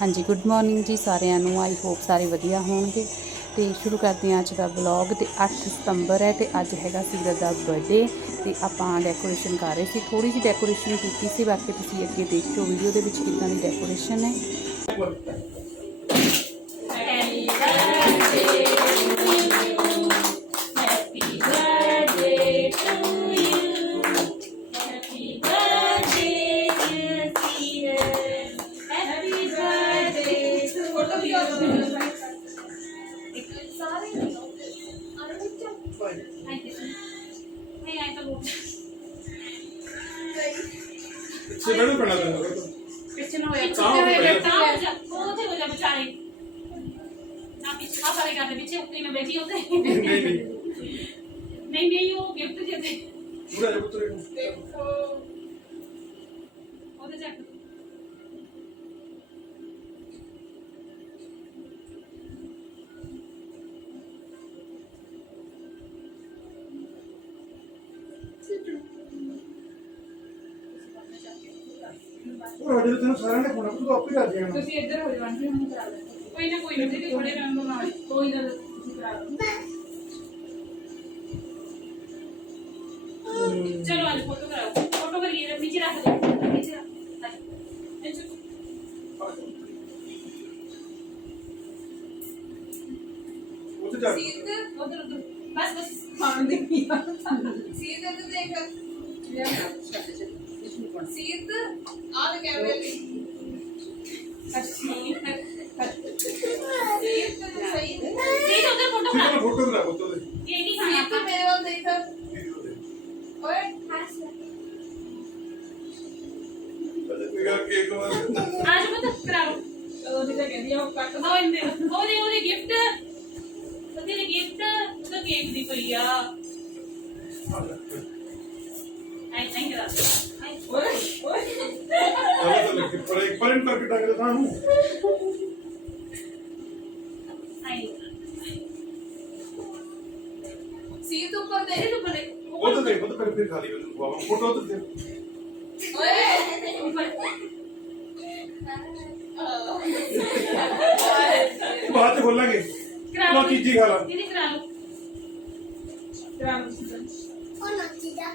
ਹਾਂਜੀ good morning ਜੀ ਸਾਰਿਆਂ ਨੂੰ। ਆਈ ਹੋਪ ਸਾਰੇ ਵਧੀਆ ਹੋਣਗੇ। ਤੇ ਸ਼ੁਰੂ ਕਰਦੇ ਹਾਂ ਅੱਜ ਦਾ ਵਲੌਗ ਤੇ 8 ਸਤੰਬਰ ਹੈ ਤੇ ਅੱਜ ਹੈਗਾ ਸੀਰਤ ਦਾ ਬਰਥਡੇ ਤੇ ਆਪਾਂ ਡੈਕੋਰੇਸ਼ਨ ਕਰ ਰਹੇ ਸੀ। ਥੋੜੀ ਜਿਹੀ ਡੈਕੋਰੇਸ਼ਨ ਕੀਤੀ ਸੀ, ਬਾਕੀ ਤੁਸੀਂ ਅੱਗੇ ਦੇਖਿਓ ਵੀਡੀਓ ਦੇ ਵਿੱਚ ਕਿੱਦਾਂ ਦੀ ਡੈਕੋਰੇਸ਼ਨ ਹੈ। one. पीछे बैठो पड़ा था पीछे ना हो जाए होते हो जाए बेचारे ना पीछे आप सारे करते पीछे ऊपरी में बैठी होते नहीं नहीं नहीं नहीं वो गिफ्ट देते पूरा गिफ्ट देखो ਉਹ ਰਾਜੇ ਤੈਨੂੰ ਸਾਰਿਆਂ ਨੇ ਫੋਨ ਤੂੰ ਆਪੇ ਕਰ ਦੇਣਾ ਤੁਸੀਂ ਇੱਧਰ ਹੋ ਜਾਵਾਂ ਹੁਣ ਕਰਾ ਲੈ ਕੋਈ ਨਾ ਕੋਈ ਨਾ ਦੀਦੀ ਥੋੜੇ ਰਹਿਣ ਦੋ ਨਾਲ। ਕੋਈ ਨਾ ਤੁਸੀਂ ਕਰਾ ਲਓ ਚਲੋ ਅੱਜ ਫੋਟੋ ਕਰਾਓ। ਫੋਟੋ ਕਰੀਏ ਨੀਚੇ ਰੱਖ ਦੇ ਨੀਚੇ ਰੱਖ ਹਾਂਜੀ। ਇਹ ਚੁੱਕ। ਉੱਥੇ ਜਾ ਉਧਰ ਉਧਰ। ਬਸ ਬਸ ਖਾਣ ਦੇ ਕੀ ਸੀਤ ਤੇ ਦੇਖ। ਸੀਤ ਆਹ ਦੇ ਕੈਮਰੇ ਲਈ ਸੀਤ ಫೋಟೋ ತೆಗೆದು ಕಡಿಮೆ ಖಾಲಿ ಫೋಟೋ बाद से बोलेंगे लो चीजी खा लो। दीदी करा लो करा लो और ना चीजा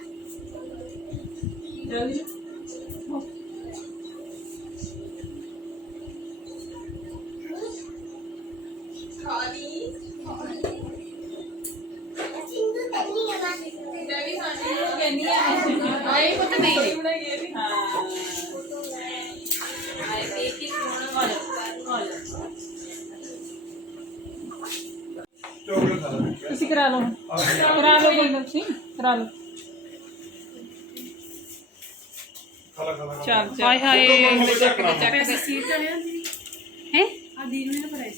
जल्दी खाली। ਮੈਂ ਵੀ ਖਾਣੀ ਨੂੰ ਕਹਿੰਦੀ ਆ ਆਏ ਪੁੱਤ ਨਹੀਂ ਦੇ ਹਾਂ ਆਏ ਕੇਕ ਕੀ ਸੋਹਣਾ ਵਾਲਾ ਵਾਲਾ ਚੋਕਲੇਟ ਖਾ ਲਾ ਤੁਸੀਂ ਕਰਾ ਲਓ ਕਰਾ ਲਓ ਕੋਈ ਤੁਸੀਂ ਕਰਾ ਲਓ ਚੱਲ ਹਾਏ ਹਾਏ ਪੈਸੇ ਸੀਟ ਤੇ ਲਿਆ ਦੀਦੀ ਹੈ? ਆ ਦੀਦੀ ਨੇ ਭਰਾਈ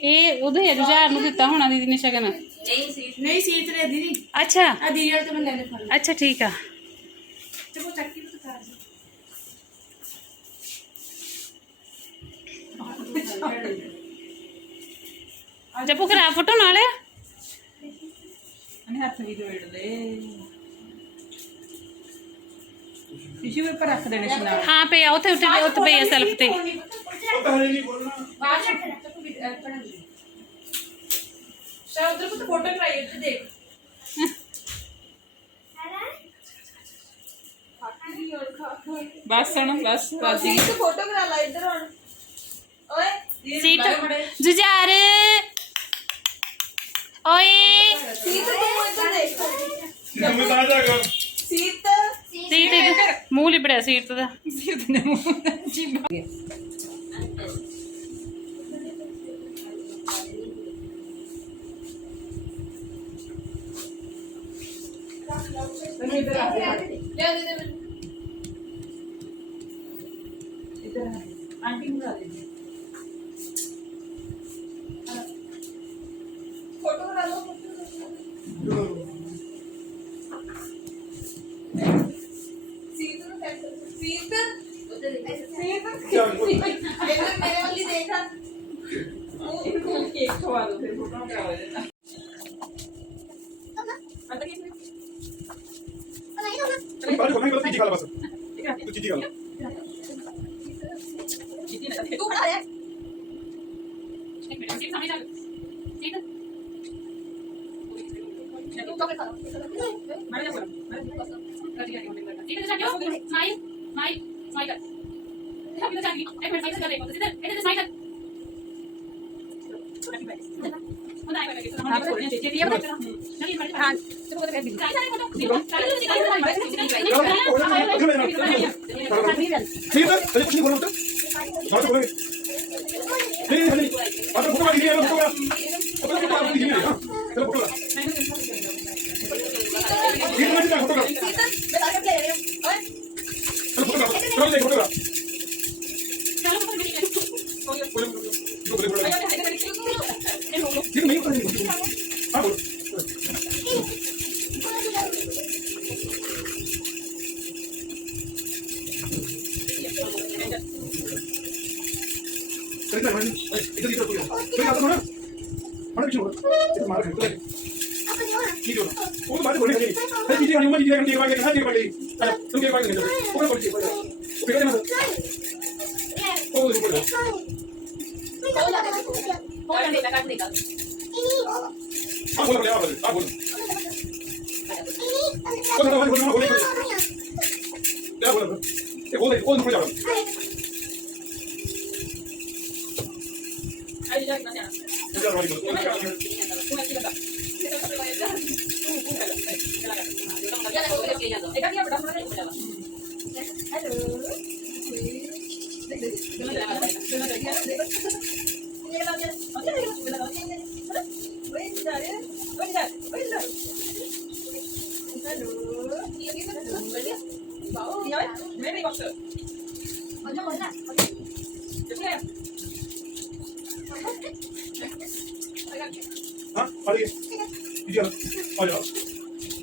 ਇਹ ਉਹਦੇ ਰੁਝਾਰ ਨੂੰ ਦਿੱਤਾ ਹੋਣਾ ਦੀਦੀ ਨੇ ਸ਼ਗਨ। नहीं रहे दीदी अच्छा। दीदी और तो मैं लेने फ़ोन अच्छा ठीक है। देखो चक्की तो खराब है जब खराब फ़ोटो नाले। अने हाथ भी जोड़ ले। टिश्यू हाँ, पे आओ उठे पे सेल्फ ते ਸ਼ਾਹ ਉਧਰ ਪੁੱਤ ਫੋਟੋ ਕਰਾਈ ਇੱਥੇ ਦੇਖ। ਬਸ ਹਣ ਬਸ ਬਾਜੀ ਇੱਕ ਫੋਟੋ ਕਰਾ ਲੈ ਇੱਧਰ ਹੁਣ। ਓਏ ਸੀਟ ਜੁਝਾਰ। ਓਏ। ਸੀਟ ਤੂੰ ਇੱਧਰ ਦੇਖ। ਮੈਂ ਤਾਂ ਜਾਗਾ ਸੀਟ। ਸੀਟ ਮੂੰਹ ਲਿਬੜਿਆ ਸੀਟ ਦਾ। ਸੀਟ ਨੇ ਮੂੰਹ। ਜੀਬ आंटी मुझे gidiyor. नहीं কোন কোন কোন কোন কোন Halo. Iya gitu. Bau. Ya wes. Mari waktu. Mana mana. 아, 빠르게. 이제 맞아.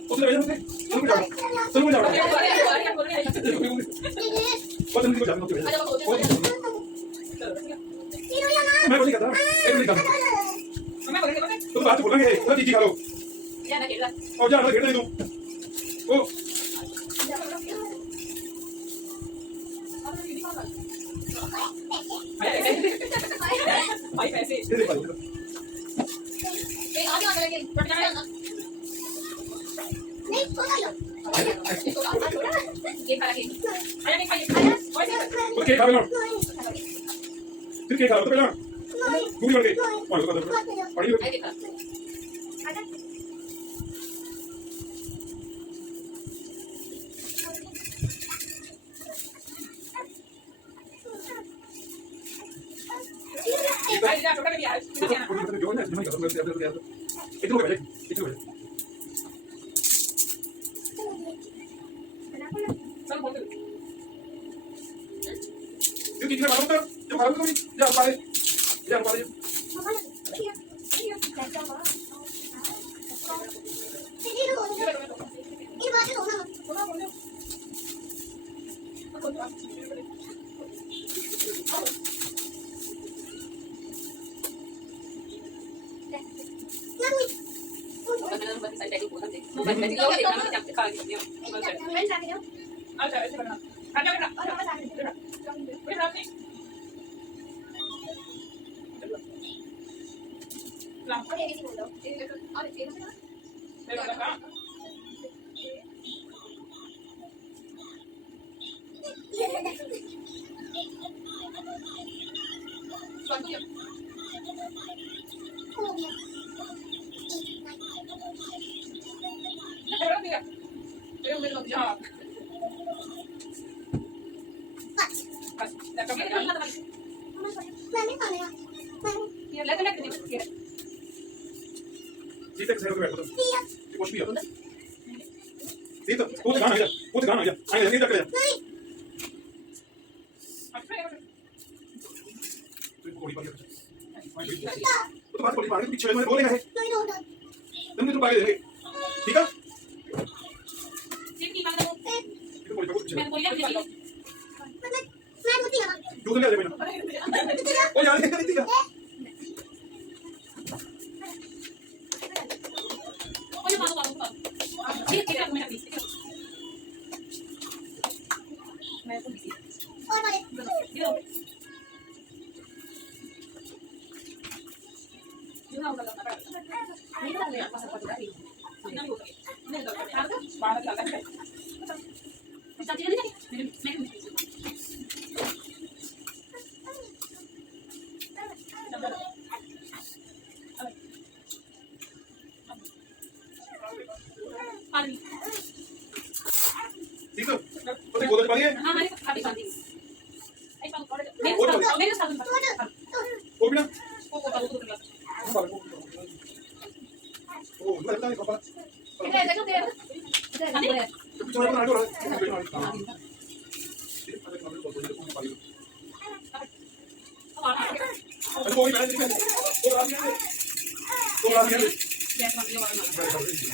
어떻게 해야 돼? 손을 잡아. 손을 잡아. 맞아, 이거 잡는 것도 해. 정말 멀리 가다. 멀리 가다. 너 나한테 몰라 해. 너 뒤지 가로. 야, 나 갤라. 어, 야, 나 갤라 해도. 어. वाली बोल तू ऐसे लगा एक आदमी बड़ा बड़ा है हाँ आ रही है इधर आ जाओ उसने भेजा मुझे चलो जाओ चलो जाओ पता नहीं को जाना तो मैं Yo quisiera, yo, yo, yo, yo, yo, yo, yo, yo, จับขาดิเดียวเอาจับเอาจับเอาจับเอาจับเอาจับเอาจับไปรับนี่หลังก็ได้ที่ तो तो बात कोड़ी मार पीछे में बोलेगा है तुम तो आगे देंगे ठीक है तो कोड़ी पर पीछे दो दिन ले लेना ओ यार क्या नहीं थी ਜਿੰਨਾ मेरे मेरे 哎，多一点，多一点，多一点，多一点，两边都往里，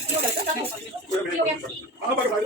两边都往里，两边，啊，把这掰住。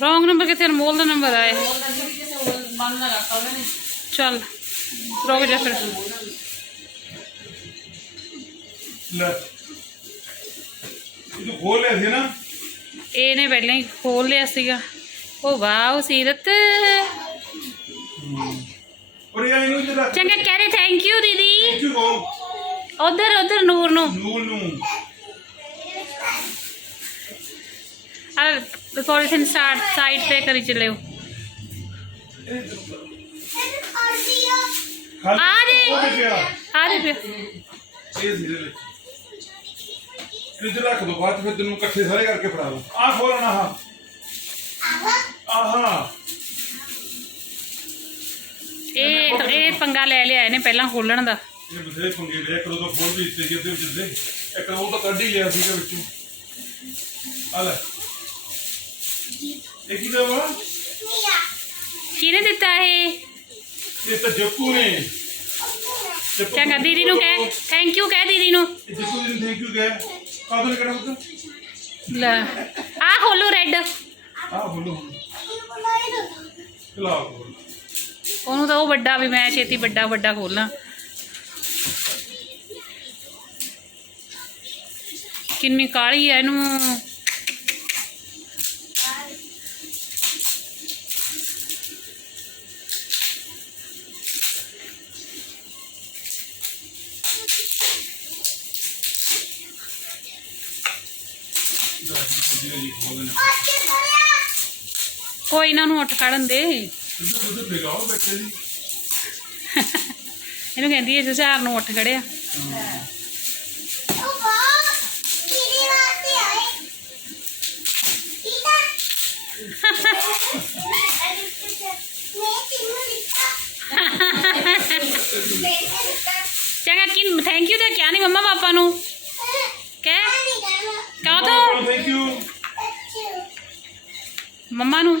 ਰੋਂਗ ਨੰਬਰ ਕਿੱਥੇ ਅਨਮੋਲ ਦਾ ਨੰਬਰ ਆਏ। ਚੱਲ ਰੁਕ ਜਾ ਫਿਰ। ਲੈ। ਇਹ ਖੋਲ ਲਿਆ ਸੀ ਨਾ। ਇਹਨੇ ਪਹਿਲਾਂ ਹੀ ਖੋਲ ਲਿਆ ਸੀਗਾ। ਉਹ ਵਾਓ ਸੀਰਤ। ਔਰ ਇਹ ਇਹਨੂੰ ਇੱਧਰ ਰੱਖ। ਚੰਗਾ ਕਹਿ ਰਹੇ ਥੈਂਕ ਯੂ ਦੀਦੀ। ਥੈਂਕ ਯੂ ਗੋ ਉਧਰ ਉਧਰ ਨੂਰ ਨੂੰ। ਨੂਰ ਨੂੰ। ਆ ਪੋਲੀਥੀਨ ਸਟਾਰਟ ਸਾਈਡ ਤੇ ਕਰੀ ਚੱਲਿਓ ਖਾਲੀ ਆ ਜੀ। ਉਹ ਪਿਆ ਆ ਦੇ ਫਿਰ ਇਹ ਸੀ ਇਹਦੇ ਵਿੱਚ ਇੱਧਰ ਰੱਖ ਦੋ ਬਾਅਦ ਫਿਰ ਤੈਨੂੰ ਇਕੱਠੇ ਸਾਰੇ ਕਰਕੇ ਫੜਾ ਦੋ ਆ ਖੋਲਣਾ ਹਾਂ ਆਹਾ ਇਹ ਇਹ ਪੰਗਾ ਲੈ ਲਿਆ ਇਹਨੇ ਪਹਿਲਾਂ ਖੋਲਣ ਦਾ ਇਹ ਬਥੇਰੇ ਪੰਗੇ ਲਿਆ ਕਰੋ ਤਾਂ ਖੋਲ ਵੀ ਦਿੱਤੇ ਜਿਹਦੇ ਵਿੱਚ ਦੇ ਇੱਕ ਉਹ ਤਾਂ ਕੱਢ ਹੀ ਲਿਆ ਸੀਗਾ ਵਿੱਚੋਂ ਆ ਲੈ ਕੀ ਦਵਾ ਕਿਹਨੇ ਦਿੱਤਾ ਇਹ? ਇਹ ਤਾਂ ਜੱਪੂ ਨੇ। ਚੰਗਾ ਦੀਦੀ ਨੂੰ ਕਹਿ। ਥੈਂਕ ਯੂ ਕਹਿ ਦੀਦੀ ਨੂੰ। ਇਹ ਜੱਪੂ ਜੀ ਥੈਂਕ ਯੂ ਕਹਿ। ਕਾਹਦੇ ਕਰਾਂ ਪੁੱਤ ਲੈ। ਆ ਖੋਲੋ ਰੈੱਡ ਆ ਬੋਲੋ। ਉਹਨੂੰ ਤਾਂ ਉਹ ਵੱਡਾ ਵੀ ਮੈਂ ਛੇਤੀ ਵੱਡਾ ਵੱਡਾ ਖੋਲਾਂ ਕਿੰਨੀ ਕਾਲੀ ਐ ਇਹਨੂੰ। ਉੱਠ ਖੜਨ ਦੇ ਇਹਨੂੰ ਕਹਿੰਦੀ ਐ ਜੁਝਾਰ ਨੂੰ ਉੱਠ ਖੜਿਆ। ਚੰਗਾ ਕਿ ਥੈਂਕ ਯੂ ਤਾਂ ਕਿਹਾ ਨਹੀਂ ਮੰਮਾ ਪਾਪਾ ਨੂੰ? ਕਹਿ। ਕਹੋ ਤਾਂ ਥੈਂਕ ਯੂ ਮੰਮਾ ਨੂੰ?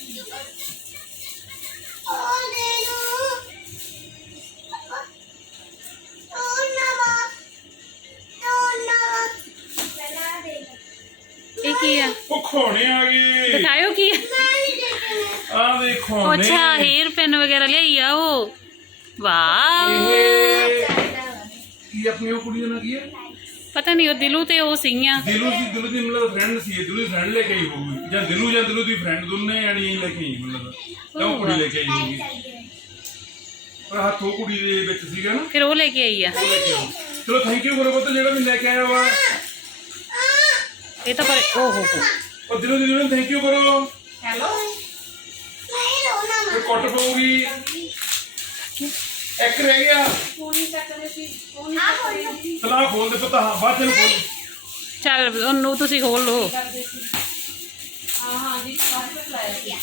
ਉਹ ਖੋਣੇ ਆ ਗਏ ਦਿਖਾਇਓ ਕੀ ਆ ਆ ਦੇ ਖੋਣੇ ਅੱਛਾ ਹੇਅਰ ਪੈਨ ਵਗੈਰਾ ਲਈ ਆ ਉਹ ਵਾਓ ਇਹ ਕੀ ਆਪਣੀ ਉਹ ਕੁੜੀ ਦਾ ਨਾਂ ਕੀ ਹੈ ਪਤਾ ਨਹੀਂ ਉਹ ਦਿਲੂ ਤੇ ਉਹ ਸੀਗੀਆਂ ਦਿਲੂ ਦੀ ਦਿਲੂ ਦੀ ਮਤਲਬ ਫਰੈਂਡ ਸੀ ਇਹ, ਦਿਲੂ ਦੀ ਫਰੈਂਡ ਲੈ ਕੇ ਆਈ ਹੋਊਗੀ ਜਾਂ ਦਿਲੂ ਜਾਂ ਦਿਲੂ ਦੀ ਫਰੈਂਡ ਦੋਨੇ ਜਾਣੀ ਲੈ ਕੇ ਆਈ ਮਤਲਬ ਤਾਂ ਉਹ ਕੁੜੀ ਲੈ ਕੇ ਆਈ ਹੋਊਗੀ ਪਰ ਹੱਥੋਂ ਕੁੜੀ ਦੇ ਵਿੱਚ ਸੀਗਾ ਨਾ ਫਿਰ ਉਹ ਲੈ ਕੇ ਆਈ ਆ ਉਹ ਲੈ ਕੇ ਆਈ ਚਲੋ ਥੈਂਕ ਯੂ ਕਰੋ ਪੁੱਤ ਜਿਹੜਾ ਵੀ ਲੈ ਕੇ ਆਇਆ ਵਾ ਇਹ ਤਾਂ ਪਰ ਓ ਹੋ ਹੋ ਉਹ ਦਿਲੋਂ ਦੀ ਦਿਲੋਂ ਥੈਂਕ ਯੂ ਕਰੋ ਹੈਲੋ ਤੇ ਕੁੱਟ ਪਊਗੀ ਇੱਕ ਰਹਿ ਗਿਆ ਫੋਨ ਹੀ ਚੱਕਦੇ ਸੀ ਫੋਨ ਹੀ ਚੱਕਦੇ ਸੀ ਤਲਾ ਖੋਲ ਦੇ ਪੁੱਤ ਹਾਂ ਬਾਅਦ ਤੈਨੂੰ ਖੋਲ ਚੱਲ ਉਹਨੂੰ ਤੁਸੀਂ ਖੋਲ ਲਓ ਕਰਦੇ ਸੀ ਹਾਂ ਹਾਂ ਜੀ ਬਾਹਰ ਤੱਕ ਲਾਇਆ ਸੀ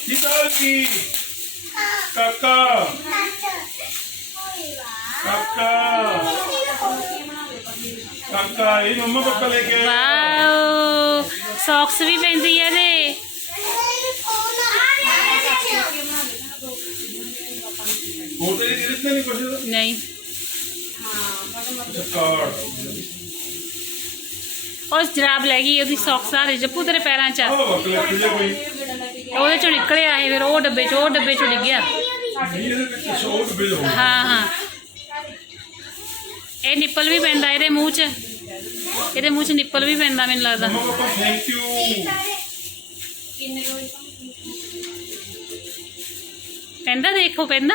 ਠੀਕ ਆ ਕੀ ਕਾਕਾ ਕਾਕਾ ਕਾਕਾ ਇਹ ਮੰਮਾ ਪਾਪਾ ਲੈ ਕੇ ਆਏ ਆ। ਵਾਓ ਸੌਕਸ ਵੀ ਪੈਂਦੀ ਹੈ ਇਹਦੇ ਫੋਟੋ ਇਹ ਇਹਦੇ ਤੇ ਨਹੀਂ ਕੁਛ ਨਹੀਂ ਕਾਰਡ ਉਸ ਜਰਾਬ ਲੈ ਗਈ ਉਹਦੀ ਸੌਕਸ ਆ ਦੇ ਜੱਪੂ ਤੇਰੇ ਪੈਰਾਂ 'ਚ ਆ। ਆਹ ਵਕਲ ਲੈ ਕੋਈ ਉਹਦੇ ਚੋਂ ਨਿਕਲਿਆ ਇਹ ਫਿਰ ਉਹ ਡੱਬੇ 'ਚ ਉਹ ਡੱਬੇ 'ਚੋਂ ਡਿੱਗਿਆ ਨਹੀਂ ਇਹਦੇ ਵਿੱਚ ਸ਼ੋਟ ਬਿਲ ਹੋ ਹਾਂ ਹਾਂ ਇਹ ਨਿੱਪਲ ਵੀ ਪੈਂਦਾ ਇਹਦੇ ਮੂੰਹ 'ਚ ਇਹਦੇ ਮੂੰਹ 'ਚ ਨਿੱਪਲ ਵੀ ਪੈਂਦਾ ਮੈਨੂੰ ਲੱਗਦਾ ਮੰਮਾ ਪਾਪਾ ਥੈਂਕ ਯੂ ਕਿੰਨੇ ਕੁ ਵਜੇ ਪੈਂਦਾ ਦੇਖੋ ਪੈਂਦਾ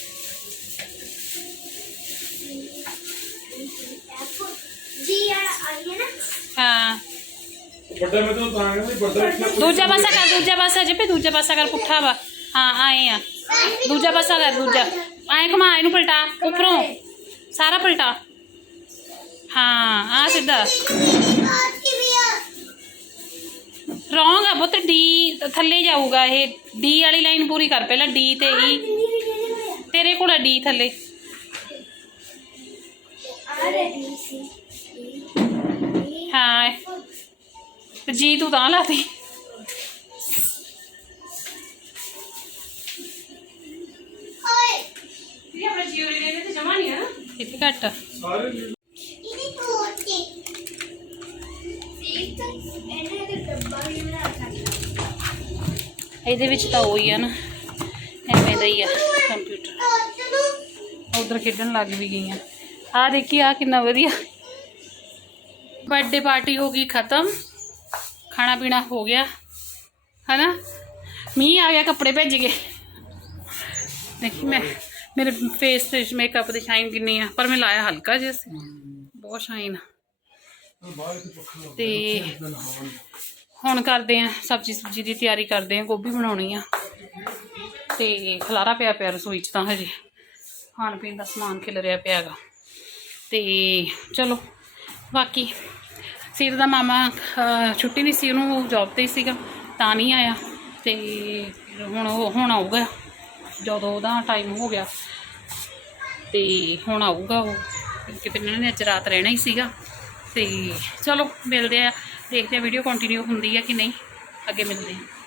ਦੂਜਾ ਪਾਸਾ ਕਰ ਦੂਜਾ ਪਾਸਾ ਜਿੱਪੇ ਦੂਜਾ ਪਾਸਾ ਕਰ ਪੁੱਠਾ ਵਾ ਹਾਂ ਆਏ ਆ ਦੂਜਾ ਪਾਸਾ ਕਰ ਦੂਜਾ ਐਂ ਘੁਮਾ ਇਹਨੂੰ ਪਲਟਾ ਉੱਪਰੋਂ ਸਾਰਾ ਪਲਟਾ ਹਾਂ ਆ ਸਿੱਧਾ ਰੋਂਗ ਆ ਪੁੱਤ ਡੀ ਥੱਲੇ ਜਾਊਗਾ ਇਹ ਡੀ ਵਾਲੀ ਲਾਈਨ ਪੂਰੀ ਕਰ ਪਹਿਲਾਂ ਡੀ ਤੇ ਈ ਤੇਰੇ ਕੋਲ ਆ ਡੀ ਥੱਲੇ ਹਾਂ ਤੇ ਜੀ ਤੂੰ ਤਾਂ ਲਾਤੀ ਇਹ ਆਪਣੇ ਜੀਓ ਦੇ ਤੇ ਜਮਾ ਨਹੀਂ ਹੈ ਨਾ ਕਿਤੇ ਘੱਟ ਸਾਰੇ ਇਹਦੇ ਵਿੱਚ ਤਾਂ ਉਹੀ ਆ ਨਾ ਐਵੇਂ ਦਾ ਹੀ ਆ ਕੰਪਿਊਟਰ ਉਧਰ ਖੇਡਣ ਖਾਣਾ ਪੀਣਾ ਹੋ ਗਿਆ। ਹਨਾ? ਮੀਂਹ ਆ ਗਿਆ, ਕੱਪੜੇ ਭਿੱਜ ਗਏ। ਦੇਖੀ ਮੈਂ, ਮੇਰੇ ਫੇਸ ਤੇ ਮੇਕਅਪ ਦੀ ਸ਼ਾਈਨ ਕਿੰਨੀ ਆ, ਪਰ ਮੈਂ ਲਾਇਆ ਹਲਕਾ ਜਿਹਾ ਸੀ। ਬਹੁਤ ਸ਼ਾਈਨ ਬਾਹਰ ਤੇ ਹੁਣ ਕਰਦੇ ਆ, ਸਬਜੀ ਸੁਬਜੀ ਦੀ ਤਿਆਰੀ ਕਰਦੇ ਆ, ਗੋਭੀ ਬਣਾਉਣੀ ਆ। ਤੇ ਖਲਾਰਾ ਪਿਆ ਪਿਆ ਰਸੋਈ ਚ ਤਾਂ ਹਜੇ। ਖਾਣ ਪੀਣ ਦਾ ਸਮਾਨ ਖਿਲ ਖਿਲਰਿਆ ਪਿਆਗਾ ਤੇ ਚਲੋ, ਬਾਕੀ ਸੀਰ ਦਾ ਮਾਮਾ ਛੁੱਟੀ ਨਹੀਂ ਸੀ, ਉਹਨੂੰ ਜੌਬ ਤੇ ਹੀ ਸੀਗਾ, ਤਾਂ ਨਹੀਂ ਆਇਆ। ਤੇ ਹੁਣ ਉਹ, ਹੁਣ ਆਊਗਾ, ਜਦੋਂ ਉਹਦਾ ਟਾਈਮ ਹੋ ਗਿਆ। ਤੇ ਹੁਣ ਆਊਗਾ ਉਹ ਕਿਤੇ ਫਿਰ ਇਹਨਾਂ ਨੇ ਅੱਜ ਰਾਤ ਰਹਿਣਾ ਹੀ ਸੀਗਾ। ਤੇ ਚਲੋ, ਮਿਲਦੇ ਆ, ਦੇਖਦੇ ਆ ਵੀਡੀਓ ਕੰਟੀਨਿਊ ਹੁੰਦੀ ਹੈ ਕਿ ਨਹੀਂ। ਅੱਗੇ ਮਿਲਦੇ ਆ।